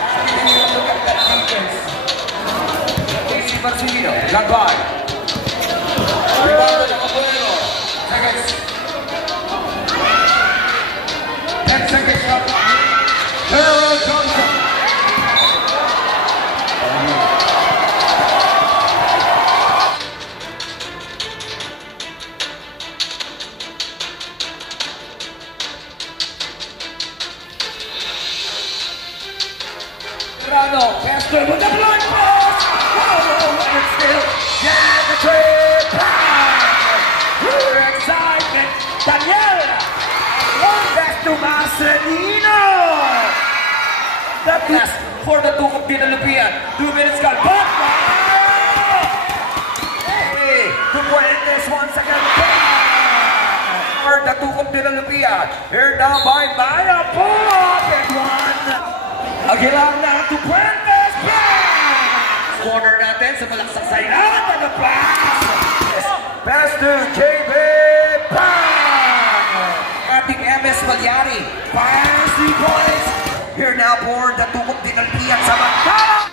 Look at that defense. Casey Marcelino, Lagay. Rebound ng Abuelo. Seconds. 10 seconds up. Harold Johnson. Castro with the blind pass. Oh, and still, yeah, the trip. Pure excitement. Daniel. One pass to Marcelino. The pass for the Tukop Dinalupian. 2 minutes gone. Hey, to Puentes once again. For the Tukop Dinalupian. Here now by Maya. Pull up and one. Aguilar na to Puentes. Corner natin sa malaksak sa ilan. And the pass. Pass to JB. Ating MS Valyari. Pass 3 points. Here now for the Tukop Dinalupian sa Mantala.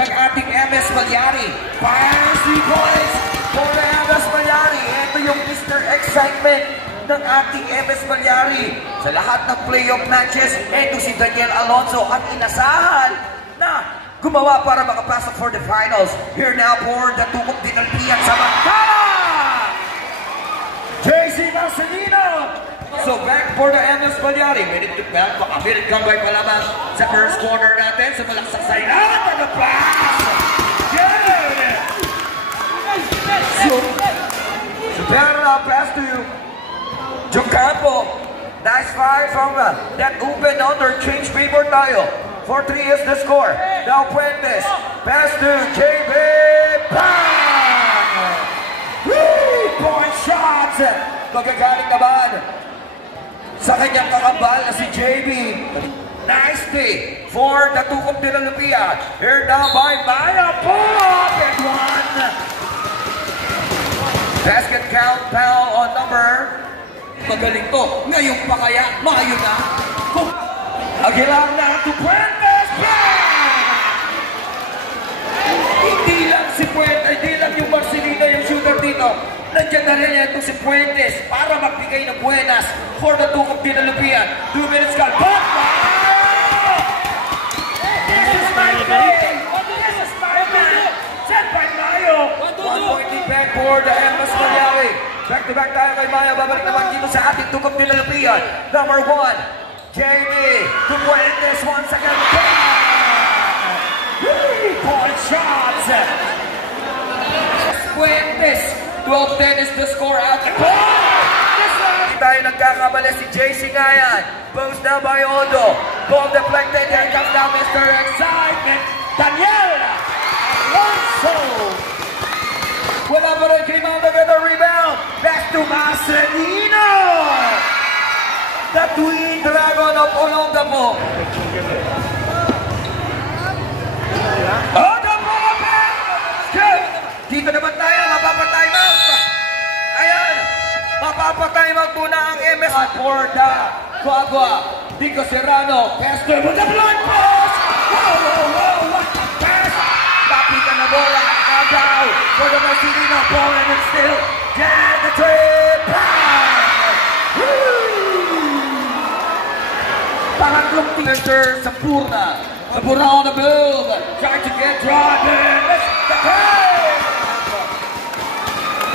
Ang ating MS Valyari. Pass 3 points. For the MS Valyari. Ito yung Mr. Excitement ng ating MS Valyari. Sa lahat ng playoff matches, ito si Daniel Alonso ang inasahan na gumawa para makapasok for the finals. Here now for the Tukop Dinalupian sa Mantala! JC Marcelino! So back for the MS Valyari. Minute comeback pa lamang sa first corner natin. Sa malaksak sa ilan. And the pass! Good! So better pass to you. Jocampo, nice fire from that open change paper tayo. 4-3 is the score. Now Puentes, pass to JB. Bang! 3-point shots. Magagaling naman sa kanyang kakambal na si JB. Nice day for the Tukop Dinalupian. Here now by Maya. Pull up and one. Basket count foul on number. Magaling to. Ngayon pa kaya, mayo na. Aguilar na to Puentes. Hindi lang si Puentes, hindi lang yung Marcelino yung shooter dito. Nandiyan na rin ito si Puentes para magbigay ng buenas for the Tukop Dinalupian. 2 minutes gone. This is my play. This is my man. Set by Mayo. 1 point lead back for the MS Valyari. Back-to-back tayo kay Maya. Babalik naman dito sa ating Tukop Dinalupian. Number 1, Jamie. To Puentes once again. 3-point shots. Puentes. 12-10 is the score out the goal. Hindi tayo nagkakamali si JC Ngayan. Post down by Ondo. Ball deflected. Here comes down Mr. Excitement. Daniel Alonso. Wala pa rin kay Mount the rebound. Back to Marcelino. The twin dragon of Olongapo. Oh, the ball back. Dito naman tayo. Mapapatay out. Ayan. Mapapatay out muna ang MS. For the Guagua. Dico Serrano. Caster with the blind pass. Whoa. What a pass. Tapita na bola. Agaw. For the Marcelino. Ball and it's still. Dead the trip. Pangatlong center sa Purna. Sa Purna on the build. Trying to get driving. That's the play.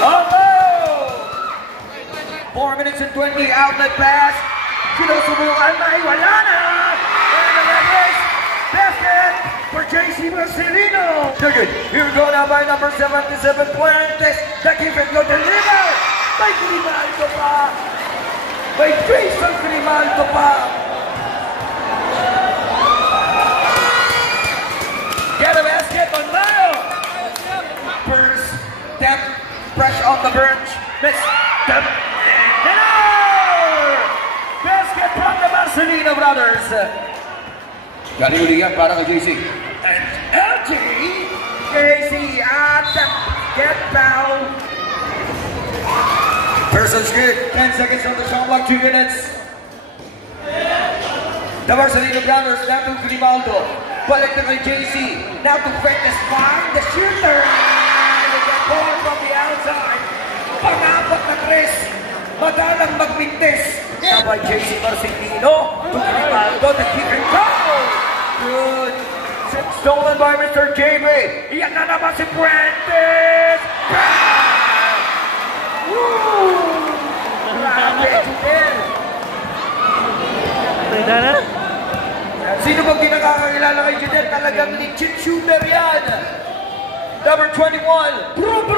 Oh no! 4 minutes and 20 outlet pass. Sinusubukan na wala na. And the is basket for JC Marcelino. Good. Here we go now by number 77 Puentes. The keeper will deliver. May Grimaldo pa. May Jason Grimaldo pa. Get a basket on Mayo. Burns. Step. Pressure on the bench. Miss. Step. Dinner. Basket from the Marcelino brothers. Galing ulihan para kay JC. And LG. JC at the get foul. First Reversal good. 10 seconds on the shot clock, 2 minutes. The Barcelona Grounders now to Grimaldo. Balik na kay JC. Now to Fitness, find the shooter. And they get ball from the outside. Pang-apat na Chris. Madalang magmintis. Now by JC Marcelino to Grimaldo. The kick and go. Good. Stolen by Mr. JB. Iyan na naman si Fuentes. Woo! Grabe, Judel. Sino bang di nakakakilala kay Judel? Talagang legit shooter yan. Number 21, Brum.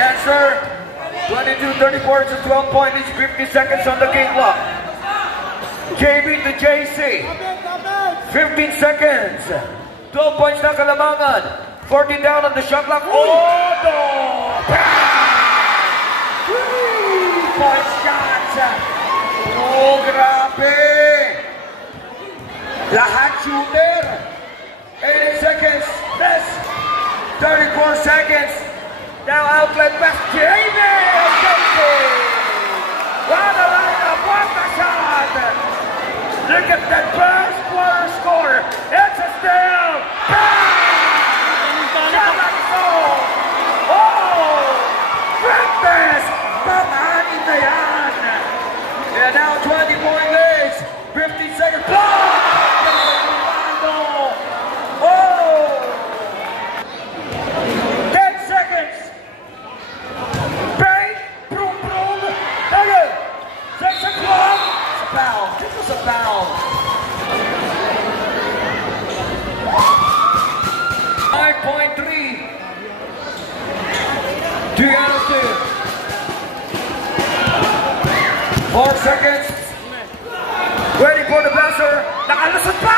Answer, 22-34 to 12 points, 50 seconds on the game clock. JB to JC, 15 seconds, 12 points na kalamangan, 14 down on the shot clock. Odo! 3-point shots! Oh, grabe! Lahat shooter! 80 seconds, miss! 34 seconds, now outlet pass, JB! What a lineup, what a shot! Look at that first quarter score. It's a steal. Oh! Breakfast! Pamahanin na yan. And now 20 more legs. 15 seconds. Oh! 10 seconds. Bang! Brum. Again. 6 o'clock. It's a foul. This was a foul. 5.3. 2 out of 2. 4 seconds. Ready for the buzzer. Nakalusot pa!